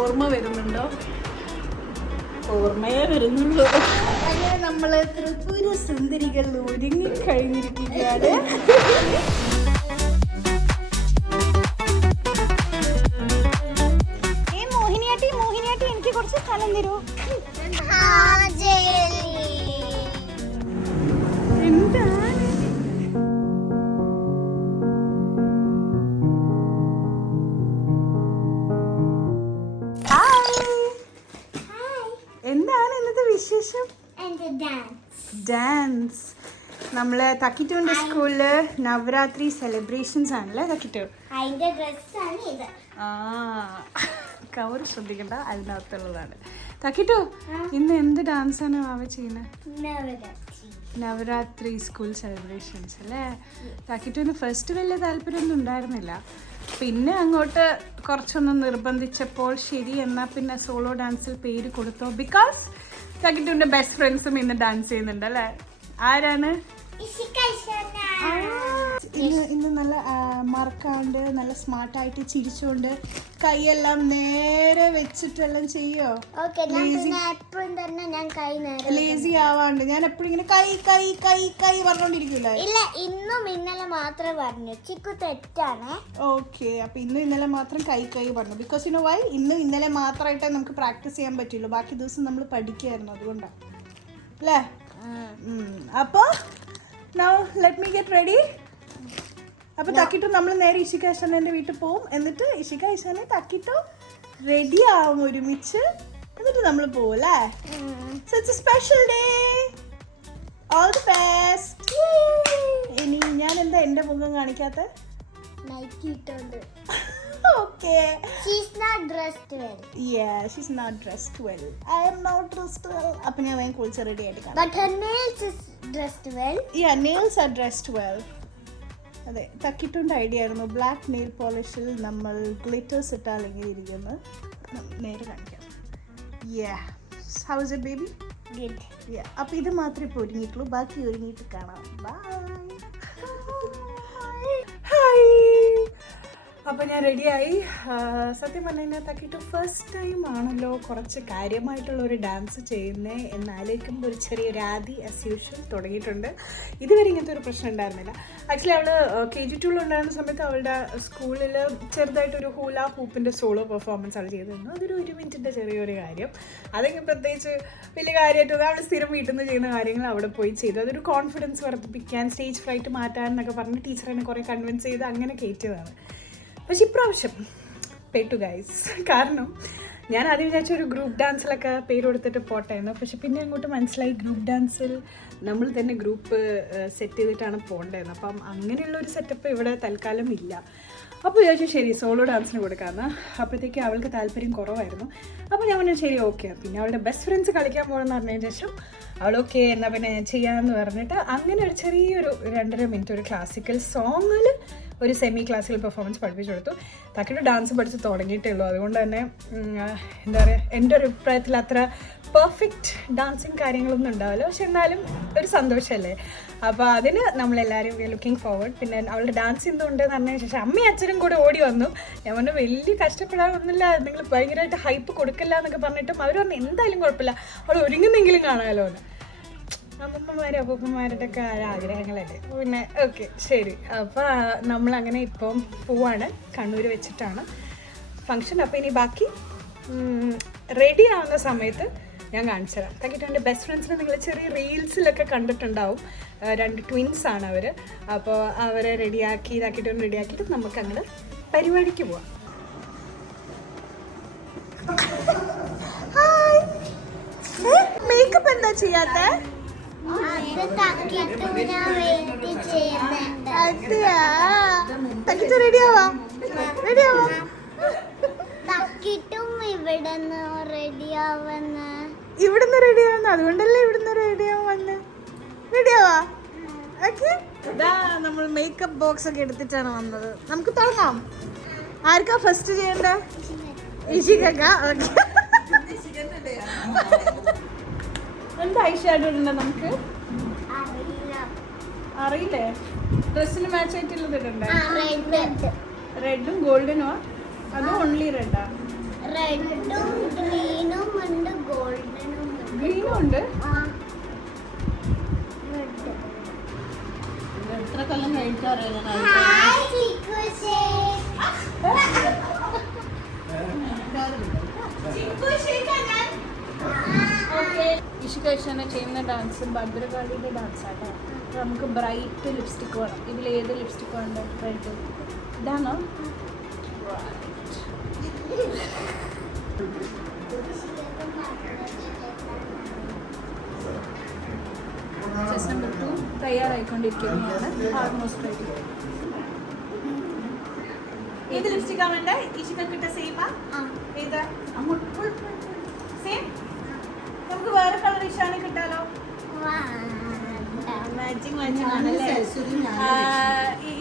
ഓർമ്മ വരുന്നുണ്ടോ? ഓർമ്മയെ വരുന്നുള്ളൂ. അങ്ങനെ നമ്മള് ത്രിപുര സുന്ദരികൾ ഒരുങ്ങിക്കഴിഞ്ഞിരിക്കുകയാണ്. മോഹിനിയാട്ടി എനിക്ക് കുറച്ച് സ്ഥലം തരൂ. എന്താണ് എന്താണ് ഇന്നത്തെ വിശേഷം? ഡാൻസ്. നമ്മള് തക്കിറ്റുവിന്റെ സ്കൂളില് നവരാത്രി സെലിബ്രേഷൻസ് ആണല്ലേ തക്കിറ്റു? കവർ ശ്രദ്ധിക്കണ്ട, അതിനകത്തുള്ളതാണ്. തക്കിറ്റു, ഇന്ന് എന്ത് ഡാൻസാണ് വാവ ചെയ്യുന്നത്? നവരാത്രി സ്കൂൾ സെലിബ്രേഷൻസ് അല്ലേ? തക്കിറ്റുവിന് ഫസ്റ്റ് വലിയ താല്പര്യമൊന്നും ഉണ്ടായിരുന്നില്ല. പിന്നെ അങ്ങോട്ട് കുറച്ചൊന്ന് നിർബന്ധിച്ചപ്പോൾ ശരി എന്നാ പിന്നെ സോളോ ഡാൻസിൽ പേര് കൊടുത്തോ. ബിക്കോസ് തക്കിറ്റുവിന്റെ ബെസ്റ്റ് ഫ്രണ്ട്സും ഇന്ന് ഡാൻസ് ചെയ്യുന്നുണ്ട് അല്ലേ? ആരാണ്? ഇന്ന് നല്ല മറക്കാണ്ട് നല്ല സ്മാർട്ടായിട്ട് ചിരിച്ചുകൊണ്ട് കൈയെല്ലാം നേരെ വെച്ചിട്ടെല്ലാം ചെയ്യോ? ലേസി ആവാണ്ട് ഞാൻ എപ്പോഴും ഇങ്ങനെ കൈ കൈ കൈ കൈ പറഞ്ഞോണ്ടിരിക്കൂല. ഇല്ല, ഇന്നും ഇന്നലെ മാത്രമേ പറഞ്ഞു. ചിക്കു തെറ്റാണ്. ഓക്കെ, അപ്പൊ ഇന്നും ഇന്നലെ മാത്രം കൈ കൈ പറഞ്ഞു. Because you know why? ഇന്നും ഇന്നലെ മാത്രമായിട്ടേ നമുക്ക് പ്രാക്ടീസ് ചെയ്യാൻ പറ്റുള്ളൂ. ബാക്കി ദിവസം നമ്മൾ പഠിക്കുകയായിരുന്നു, അതുകൊണ്ടാണ് അല്ലേ? അപ്പൊ now let me get ready. അപ്പൊ തക്കിട്ടു നമ്മൾ നേരെ ഇഷിക ഇഷാന്റെ വീട്ടിൽ പോവും. എന്നിട്ട് ഇഷിക ഇഷാനെ തക്കിട്ടു റെഡി ആവും ഒരുമിച്ച്. എന്നിട്ട് നമ്മൾ പോവും അല്ലേ? So it's a special day. All the best. ഇനി ഞാൻ എന്താ എന്റെ മുഖം കാണിക്കാത്ത? Okay. She's not dressed well. Yeah, she's not dressed well. I am not dressed well. അപ്പൊ ഞാൻ വേഗം കുളിച്ച് റെഡി ആയിട്ട് കാണാം. But her nails is dressed well. Yeah, nails are dressed well. അതെ, തക്കിട്ടുണ്ട് ഐഡിയ ആയിരുന്നു. ബ്ലാക്ക് നെയിൽ പോളിഷിൽ നമ്മൾ ഗ്ലിറ്റേഴ്സ് ഇട്ടാൽ എങ്ങനെ ഇരിക്കുന്നു നേരെ കാണിക്കാം. Yeah. How is it, baby? Good. Yeah. അപ്പോൾ ഇത് മാത്രമേ ഇപ്പോൾ ഒരുങ്ങിയിട്ടുള്ളൂ. ബാക്കി ഒരുങ്ങിയിട്ട് കാണാം. Bye. Hi. അപ്പോൾ ഞാൻ റെഡിയായി. സത്യം പറഞ്ഞു കഴിഞ്ഞാൽ തക്കിയിട്ട് ഫസ്റ്റ് ടൈം ആണല്ലോ കുറച്ച് കാര്യമായിട്ടുള്ള ഒരു ഡാൻസ് ചെയ്യുന്നത് എന്നാലേക്കും ഒരു ചെറിയൊരു ആദി ആസ് യൂഷ്വൽ തുടങ്ങിയിട്ടുണ്ട്. ഇതുവരെ ഇങ്ങനത്തെ ഒരു പ്രശ്നം ഉണ്ടായിരുന്നില്ല. ആക്ച്വലി അവൾ KG2 ഉണ്ടായിരുന്ന സമയത്ത് അവളുടെ സ്കൂളിൽ ചെറുതായിട്ടൊരു ഹൂല ഹൂപ്പിൻ്റെ സോളോ പെർഫോമൻസ് അവൾ ചെയ്തിരുന്നു. അതൊരു 1 മിനിറ്റിൻ്റെ ചെറിയൊരു കാര്യം. അതെങ്കിൽ പ്രത്യേകിച്ച് വലിയ കാര്യമായിട്ടൊന്നും അവൾ സ്ഥിരം വീട്ടിൽ നിന്ന് ചെയ്യുന്ന കാര്യങ്ങൾ അവിടെ പോയി ചെയ്തു. അതൊരു കോൺഫിഡൻസ് വർദ്ധിപ്പിക്കാൻ, സ്റ്റേജ് ഫ്രൈറ്റ് മാറ്റാൻ എന്നൊക്കെ പറഞ്ഞ് ടീച്ചറിനെ കുറേ കൺവിൻസ് ചെയ്ത് അങ്ങനെ കയറ്റിയതാണ്. പക്ഷെ ഇപ്രാവശ്യം പെട്ടു ഗൈസ്. കാരണം ഞാൻ ആദ്യം വിചാരിച്ച ഒരു ഗ്രൂപ്പ് ഡാൻസിലൊക്കെ പേര് കൊടുത്തിട്ട് പോട്ടായിരുന്നു. പക്ഷെ പിന്നെ അങ്ങോട്ട് മനസ്സിലായി ഗ്രൂപ്പ് ഡാൻസിൽ നമ്മൾ തന്നെ ഗ്രൂപ്പ് സെറ്റ് ചെയ്തിട്ടാണ് പോകേണ്ടതെന്ന്. അപ്പം അങ്ങനെയുള്ളൊരു സെറ്റപ്പ് ഇവിടെ തൽക്കാലം ഇല്ല. അപ്പോൾ വിചാരിച്ചു ശരി സോളോ ഡാൻസിന് കൊടുക്കാമെന്ന്. അപ്പോഴത്തേക്ക് അവൾക്ക് താല്പര്യം കുറവായിരുന്നു. അപ്പോൾ ഞാൻ പറഞ്ഞു ശരി ഓക്കെ. പിന്നെ അവളുടെ ബെസ്റ്റ് ഫ്രണ്ട്സ് കളിക്കാൻ പോകണമെന്ന് പറഞ്ഞതിന് ശേഷം അവൾ ഓക്കെ എന്നാൽ പിന്നെ ചെയ്യാമെന്ന് പറഞ്ഞിട്ട് അങ്ങനെ ഒരു ചെറിയൊരു 2.5 മിനിറ്റ് ഒരു ക്ലാസിക്കൽ സോങ്ങിൽ ഒരു സെമി ക്ലാസിക്കൽ പെർഫോമൻസ് പഠിപ്പിച്ചു കൊടുത്തു. തക്കിട്ട് ഡാൻസ് പഠിച്ച് തുടങ്ങിയിട്ടേ ഉള്ളൂ. അതുകൊണ്ട് തന്നെ എന്താ പറയുക, എൻ്റെ ഒരു അഭിപ്രായത്തിൽ അത്ര പെർഫെക്റ്റ് ഡാൻസിങ് കാര്യങ്ങളൊന്നും ഉണ്ടാവില്ല. പക്ഷെ എന്നാലും ഒരു സന്തോഷമല്ലേ. അപ്പോൾ അതിന് നമ്മളെല്ലാവരും ലുക്കിംഗ് ഫോർവേഡ്. പിന്നെ അവളുടെ ഡാൻസ് എന്തുകൊണ്ടെന്ന് പറഞ്ഞതിന് ശേഷം അമ്മയും അച്ഛനും കൂടെ ഓടി വന്നു. ഞാൻ പറഞ്ഞു വലിയ കഷ്ടപ്പെടാനൊന്നുമില്ല, നിങ്ങൾ ഭയങ്കരമായിട്ട് ഹൈപ്പ് കൊടുക്കില്ല എന്നൊക്കെ പറഞ്ഞിട്ടും അവർ പറഞ്ഞു എന്തായാലും കുഴപ്പമില്ല, അവൾ ഒരുങ്ങുന്നെങ്കിലും കാണാമല്ലോ എന്ന്. അമ്മമ്മമാരും അപ്പൂപ്പന്മാരുടെ ഒക്കെ ആഗ്രഹങ്ങളല്ലേ. പിന്നെ ഓക്കെ ശരി. അപ്പോൾ നമ്മളങ്ങനെ ഇപ്പം പോവാണ്. കണ്ണൂർ വെച്ചിട്ടാണ് ഫങ്ഷൻ. അപ്പോൾ ഇനി ബാക്കി റെഡി ആവുന്ന സമയത്ത് ഞാൻ കാണിച്ചു തരാം. തക്കിയിട്ട് എൻ്റെ ബെസ്റ്റ് ഫ്രണ്ട്സിനെ നിങ്ങൾ ചെറിയ റീൽസിലൊക്കെ കണ്ടിട്ടുണ്ടാവും. 2 ട്വിൻസ് ആണ് അവർ. അപ്പോൾ അവരെ റെഡിയാക്കി ഇതാക്കിയിട്ട് റെഡിയാക്കിയിട്ട് നമുക്ക് അങ്ങനെ പരിപാടിക്ക് പോവാം. മേക്കപ്പ് എന്താ ചെയ്യാത്ത? ഇവിടുന്ന് റെഡിയാവുന്ന, അതുകൊണ്ടല്ലേ ഇവിടുന്ന് റെഡിയാവുന്ന. റെഡിയാവാ? ഓക്കെ. നമ്മൾ മേക്കപ്പ് ബോക്സ് ഒക്കെ എടുത്തിട്ടാണ് വന്നത്. നമുക്ക് തുടങ്ങാം. ആർക്കാ ഫസ്റ്റ് ചെയ്യണ്ട? ഇഷിക. എന്താ ഐ ഷാഡോ ഇടണ്ട? നമുക്ക് അറിയില്ലേ? ഡ്രസ്സിന് മാച്ച് ആയിട്ടുള്ളത് ഇടണ്ടേ? റെഡും ഗോൾഡനോ? അതോ ഓൺലി റെഡാ? റെഡ് ഉണ്ട്. എത്ര കൊല്ലം കഴിക്കാറിയാം ഇഷികേഷനെ ചെയ്യുന്ന ഡാൻസ് ഭദ്രകാളിയുടെ ഡാൻസ് ആട്ടോ. നമുക്ക് ബ്രൈറ്റ് ലിപ്സ്റ്റിക് വേണം. ഇതിൽ ഏത് ലിപ്സ്റ്റിക് വേണ്ട? റെഡ് ഇതാണോ? ചെസ് നമ്പർ 2 തയ്യാറായിക്കൊണ്ടിരിക്കുകയാണ്. Almost ready. ഏത് ലിപ്സ്റ്റിക്കാ വേണ്ടേ? ഇഷിക്കിട്ട സെയിമാ? ഏതാ? സെയിം. നമുക്ക് വേറെ കളർ ഇഷാണ് കിട്ടാലോ.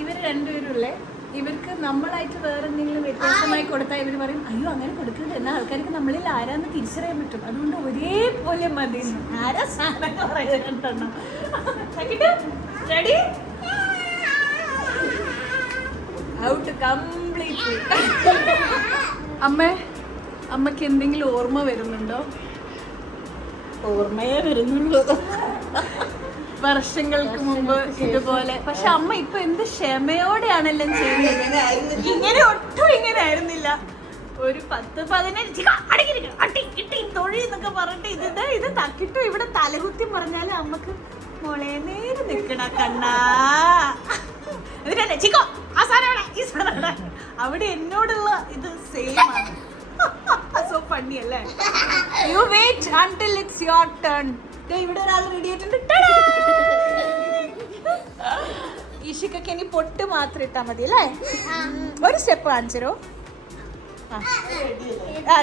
ഇവർ രണ്ടുപേരുള്ളേ. ഇവർക്ക് നമ്മളായിട്ട് വേറെ എന്തെങ്കിലും വ്യത്യാസമായി കൊടുത്താൽ ഇവർ പറയും അയ്യോ അങ്ങനെ കൊടുക്കരുത്, എന്നാൽ ആൾക്കാർക്ക് നമ്മളിൽ ആരാന്ന് തിരിച്ചറിയാൻ പറ്റും, അതുകൊണ്ട് ഒരേപോലെ മതി. ആരാ സാധനം പറയുന്നുണ്ടോ? റെഡി? Out complete. അമ്മക്ക് എന്തെങ്കിലും ഓർമ്മ വരുന്നുണ്ടോ? ഓർമ്മയെ വരുന്നുള്ളൂ. വർഷങ്ങൾക്ക് മുമ്പ് ഇതുപോലെ. പക്ഷെ അമ്മ ഇപ്പൊ എന്ത് ക്ഷമയോടെയാണെല്ലാം ചെയ്യുന്നത്. ഇങ്ങനെ ഒട്ടും ഇങ്ങനെ ആയിരുന്നില്ല. ഒരു 10-15 തൊഴി എന്നൊക്കെ പറഞ്ഞിട്ട് ഇത് തക്കിട്ടു ഇവിടെ തലകുത്തി പറഞ്ഞാല് അമ്മക്ക് മോളെ നേരെ നിക്കണ കണ്ണാ. എന്നിട്ടല്ലേ ചിക്കോ ആ സാധനം ഈ സാധനം അവിടെ എന്നോടുള്ള ഇത് സെയിം ആണ്. സോ ഫണ്ണി അല്ലേ? You wait until it's your turn. ഇവിടെ ഒരാൾ റെഡി ആയിട്ടുണ്ട്. ഈഷിക്കൊക്കെ ഇനി പൊട്ട് മാത്രം ഇട്ടാ മതി അല്ലേ? ഒരു സ്റ്റെപ്പ് കാണിച്ചോ.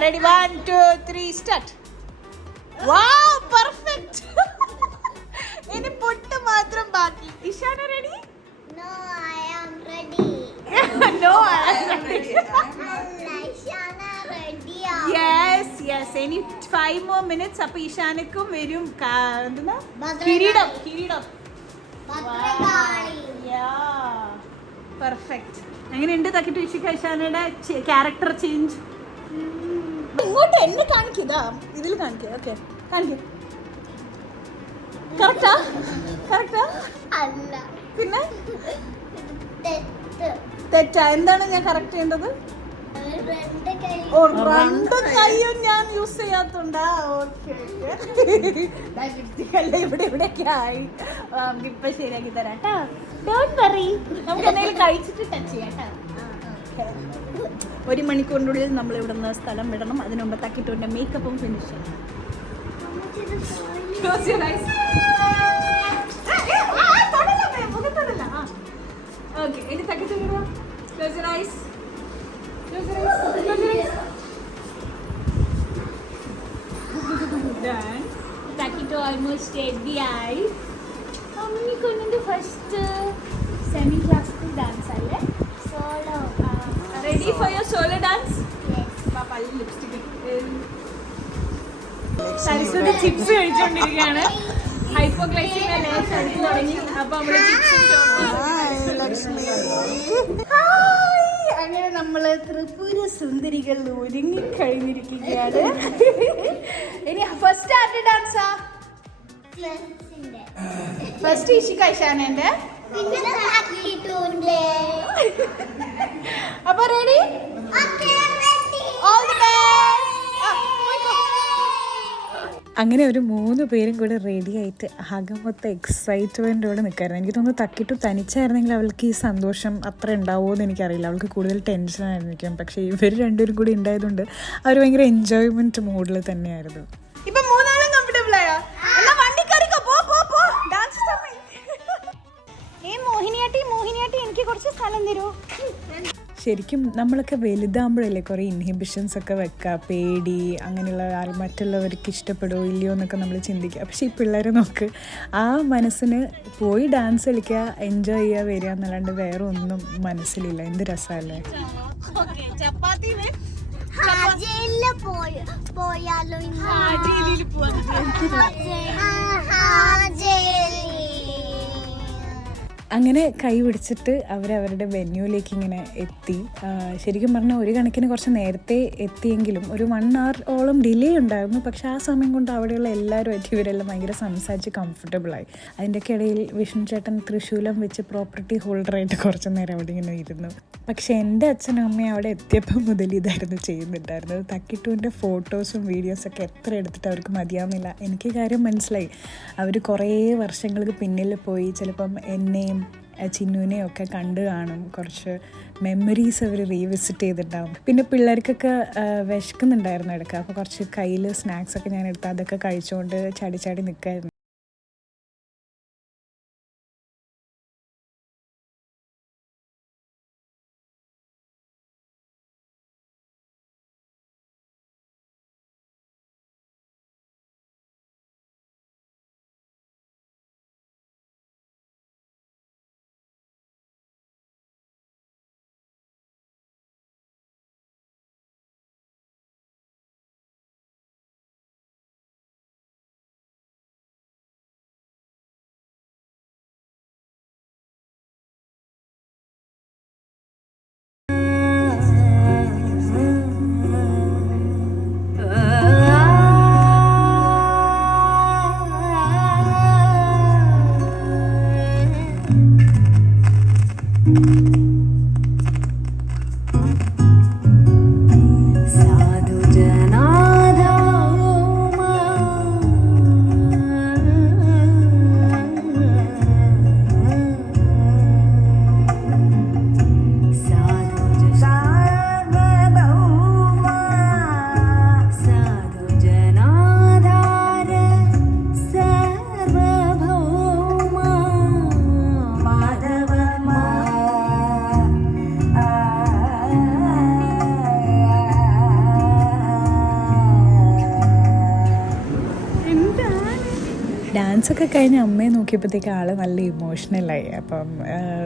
Ready 1 2 3 start. Wow perfect. ഇനി പൊട്ട് മാത്രം ബാക്കി. Ishana ready? No, I am ready. No, I am ready. Ishana ready. Yes, yes. Any 5 more minutes. അപ്പൊ ഈശാനക്കും വരും എന്താ കിരീടം. പെർഫെക്റ്റ്. എങ്ങനെയുണ്ട് തക്കിട്ട് ഇഷിക്ക ഇഷാനയുടെ ക്യാരക്ടർ ചേഞ്ച്? ഇങ്ങോട്ട് എന്നെ കാണിക്കാ, ഇതിൽ കാണിക്കാം. ഓക്കെ കാണിക്കാം. കറക്റ്റാ? അല്ല, പിന്നെ തെറ്റ്. തെറ്റാ? എന്താണ് ഞാൻ കറക്റ്റ് ചെയ്യേണ്ടത്? രണ്ട് കൈയും ഞാൻ യൂസ് ചെയ്യാത്തോണ്ടാ. ഓക്കെ ഇവിടെയൊക്കെ ആയി. ഇപ്പൊ ശരിയാക്കി തരാം കേട്ടോ. Don't worry. നമുക്ക് എന്തെങ്കിലും കഴിച്ചിട്ട് ടച്ച് ചെയ്യാം കേട്ടോ. 1 മണിക്കൂറിനുള്ളിൽ നമ്മൾ ഇവിടെ നിന്ന് സ്ഥലം വിടണം. അതിന് മുമ്പ് തക്കിട്ടോന്റെ മേക്കപ്പും ഫിനിഷ് ചെയ്യണം. ഓക്കെ ഇനി തക്കിട്ട് close your eyes. Done. Takito almost ready. Mummy konundu first semi classical dance alle Solo. ready for your solo dance? Yes. Papa lipstick Saraswati chips കഴിച്ചോണ്ടിരിക്കുകയാണ്. ഹൈപ്പോഗ്ലൈസിമിയ ലേശം അടിച്ചു തുടങ്ങി. അപ്പൊ നമ്മള് അങ്ങനെ നമ്മള് ത്രിപുര സുന്ദരികൾ ഒരുങ്ങി കഴിഞ്ഞിരിക്കുകയാണ്. ഇനി ഫസ്റ്റ് ആരുടെ ഡാൻസാ? ഫസ്റ്റ് ഇഷിക ഇഷാനന്റെ. പിന്നെ തക്കിട്ടൂന്റെ. അപ്പൊ റെഡി? All the best. അങ്ങനെ ഒരു 3 പേരും കൂടെ റെഡി ആയിട്ട് ആകമൊത്തം എക്സൈറ്റ്മെൻറ്റോടെ നിൽക്കായിരുന്നു. എനിക്ക് തോന്നുന്നു തക്കിട്ടു തനിച്ചായിരുന്നെങ്കിൽ അവൾക്ക് ഈ സന്തോഷം അത്ര ഉണ്ടാവുമോ എന്ന് എനിക്കറിയില്ല. അവൾക്ക് കൂടുതൽ ടെൻഷനായിരിക്കും. പക്ഷേ ഇവർ രണ്ടുപേരും കൂടി ഉണ്ടായതുകൊണ്ട് അവർ ഭയങ്കര എൻജോയ്മെൻറ്റ് മൂഡിൽ തന്നെയായിരുന്നു. ഇപ്പം 3 ആളും കംഫർട്ടബിൾ ആയോ? എന്നാ വണ്ടി കയറിക്കോ. പോ ഡാൻസ് സമയം. മോഹിനിയാട്ടി എനിക്ക് കുറച്ച് സ്ഥലം തരൂ. ശരിക്കും നമ്മളൊക്കെ വലുതാകുമ്പോഴല്ലേ കുറേ ഇൻഹിബിഷൻസ് ഒക്കെ വെക്കുക, പേടി, അങ്ങനെയുള്ള മറ്റുള്ളവർക്ക് ഇഷ്ടപ്പെടുമോ ഇല്ലയോ എന്നൊക്കെ നമ്മൾ ചിന്തിക്കുക. പക്ഷേ ഈ പിള്ളേരെ നോക്ക്, ആ മനസ്സിന് പോയി ഡാൻസ് കളിക്കുക, എൻജോയ് ചെയ്യുക, വരിക എന്നല്ലാണ്ട് വേറെ ഒന്നും മനസ്സിലില്ല. എന്ത് രസമല്ലേ? പോയാലോ അങ്ങനെ കൈ പിടിച്ചിട്ട് അവരവരുടെ വെന്യൂവിലേക്ക് ഇങ്ങനെ എത്തി. ശരിക്കും പറഞ്ഞാൽ ഒരു കണക്കിന് കുറച്ച് നേരത്തെ എത്തിയെങ്കിലും ഒരു 1 hour ഡിലേ ഉണ്ടായിരുന്നു. പക്ഷേ ആ സമയം കൊണ്ട് അവിടെയുള്ള എല്ലാവരുമായിട്ട് ഇവരെല്ലാം ഭയങ്കര സംസാരിച്ച് കംഫർട്ടബിളായി. അതിൻ്റെയൊക്കെ ഇടയിൽ വിഷ്ണു ചേട്ടൻ തൃശ്ശൂലം വെച്ച് പ്രോപ്പർട്ടി ഹോൾഡറായിട്ട് കുറച്ച് നേരം അവിടെ ഇങ്ങനെ ഇരുന്നു. പക്ഷേ എൻ്റെ അച്ഛനും അമ്മയും അവിടെ എത്തിയപ്പോൾ മുതൽ ഇതായിരുന്നു ചെയ്യുന്നുണ്ടായിരുന്നത്. തക്കിട്ടുവിൻ്റെ ഫോട്ടോസും വീഡിയോസൊക്കെ എത്ര എടുത്തിട്ട് അവർക്ക് മതിയാവുന്നില്ല. എനിക്ക് കാര്യം മനസ്സിലായി, അവർ കുറേ വർഷങ്ങൾക്ക് പിന്നിൽ പോയി ചിലപ്പം എന്നെയും ചിന്നുവിനെയും ഒക്കെ കണ്ടു കാണും. കുറച്ച് മെമ്മറീസ് അവർ റീവിസിറ്റ് ചെയ്തിട്ടുണ്ടാകും. പിന്നെ പിള്ളേർക്കൊക്കെ വിശക്കുന്നുണ്ടായിരുന്നു ഇടയ്ക്ക്. അപ്പോൾ കുറച്ച് കയ്യിൽ സ്നാക്സൊക്കെ ഞാൻ എടുത്ത് അതൊക്കെ കഴിച്ചുകൊണ്ട് ചാടി ചാടി നിൽക്കായിരുന്നു. ഡാൻസൊക്കെ കഴിഞ്ഞ് അമ്മയെ നോക്കിയപ്പോഴത്തേക്ക് ആൾ നല്ല ഇമോഷണലായി. അപ്പം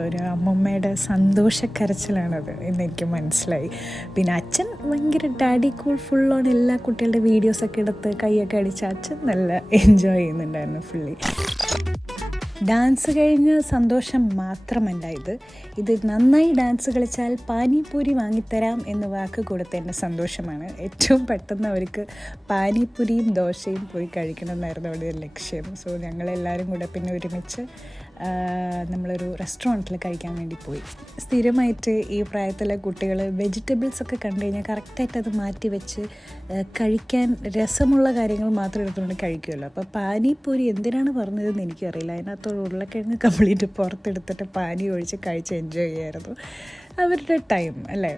ഒരു അമ്മമ്മയുടെ സന്തോഷക്കരച്ചിലാണത് എന്നെനിക്ക് മനസ്സിലായി. പിന്നെ അച്ഛൻ ഭയങ്കര ഡാഡി കൂൾ, ഫുൾ ഓൺ എല്ലാ കുട്ടികളുടെ വീഡിയോസൊക്കെ എടുത്ത് കൈയൊക്കെ അടിച്ച് അച്ഛൻ നല്ല എൻജോയ് ചെയ്യുന്നുണ്ടായിരുന്നു ഫുള്ളി. ഡാൻസ് കഴിഞ്ഞ് സന്തോഷം മാത്രമല്ല ഇത് നന്നായി ഡാൻസ് കളിച്ചാൽ പാനിപൂരി വാങ്ങിത്തരാം എന്ന് വാക്ക് കൊടുത്തതിൻ്റെ സന്തോഷമാണ്. ഏറ്റവും പെട്ടെന്ന് അവർക്ക് പാനിപൂരിയും ദോശയും പോയി കഴിക്കണം എന്നായിരുന്നു അവിടെ ലക്ഷ്യം. സോ ഞങ്ങളെല്ലാവരും കൂടെ പിന്നെ ഒരുമിച്ച് നമ്മളൊരു റെസ്റ്റോറൻറ്റിൽ കഴിക്കാൻ വേണ്ടി പോയി. സ്ഥിരമായിട്ട് ഈ പ്രായത്തിലെ കുട്ടികൾ വെജിറ്റബിൾസൊക്കെ കണ്ടു കഴിഞ്ഞാൽ കറക്റ്റായിട്ട് അത് മാറ്റി വെച്ച് കഴിക്കാൻ രസമുള്ള കാര്യങ്ങൾ മാത്രം എടുത്തുകൊണ്ട് കഴിക്കുമല്ലോ. അപ്പോൾ പാനിപൂരി എന്തിനാണ് പറഞ്ഞതെന്ന് എനിക്കറിയില്ല. അതിനകത്ത് ഉരുളക്കിഴങ്ങ് കംപ്ലീറ്റ് പുറത്തെടുത്തിട്ട് പാനി ഒഴിച്ച് കഴിച്ച് എൻജോയ് ചെയ്യായിരുന്നു. അവരുടെ ടൈം അല്ലേ.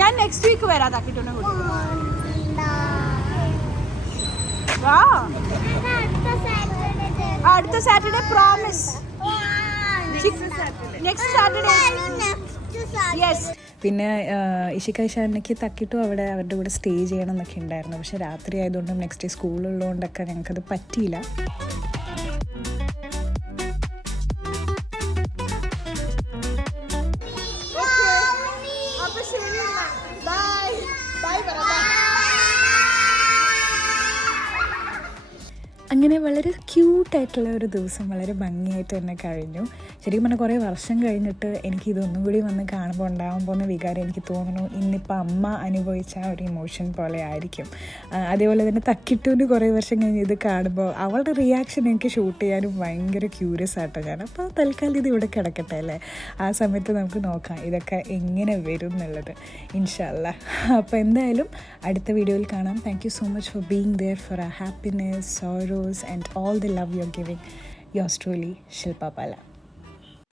ഞാൻ നെക്സ്റ്റ് വീക്ക് വരാം തക്കിട്ടുണ്ടെ കൂടി. അടുത്ത Saturday promise. Next Saturday yes. പിന്നെ ഇഷിക ഷാനയ്ക്ക് തക്കിട്ടും അവിടെ അവരുടെ കൂടെ സ്റ്റേ ചെയ്യണം എന്നൊക്കെ ഉണ്ടായിരുന്നു. പക്ഷെ രാത്രി ആയതുകൊണ്ടും നെക്സ്റ്റ് ഡേ സ്കൂളുള്ളതുകൊണ്ടൊക്കെ ഞങ്ങൾക്കത് പറ്റിയില്ല. അങ്ങനെ വളരെ ക്യൂട്ടായിട്ടുള്ള ഒരു ദിവസം വളരെ ഭംഗിയായിട്ട് തന്നെ കഴിഞ്ഞു. ശരിക്കും പറഞ്ഞാൽ കുറേ വർഷം കഴിഞ്ഞിട്ട് എനിക്കിതൊന്നും കൂടി വന്ന് കാണുമ്പോൾ ഉണ്ടാകാൻ പോകുന്ന വികാരം എനിക്ക് തോന്നുന്നു ഇന്നിപ്പോൾ അമ്മ അനുഭവിച്ച ആ ഒരു ഇമോഷൻ പോലെ ആയിരിക്കും. അതേപോലെ തന്നെ തക്കിട്ടൂന് കുറേ വർഷം കഴിഞ്ഞ് ഇത് കാണുമ്പോൾ അവളുടെ റിയാക്ഷൻ എനിക്ക് ഷൂട്ട് ചെയ്യാനും ഭയങ്കര ക്യൂരിയസ് ആട്ടോ ഞാൻ. അപ്പോൾ തൽക്കാലം ഇത് ഇവിടെ കിടക്കട്ടെ അല്ലേ. ആ സമയത്ത് നമുക്ക് നോക്കാം ഇതൊക്കെ എങ്ങനെ വരും എന്നുള്ളത് ഇൻഷാ അല്ലാ. അപ്പോൾ എന്തായാലും അടുത്ത വീഡിയോയിൽ കാണാം. Thank you so much for being there for our happiness, sorrows and all the love you're giving. Yours truly, Shilpa Pala.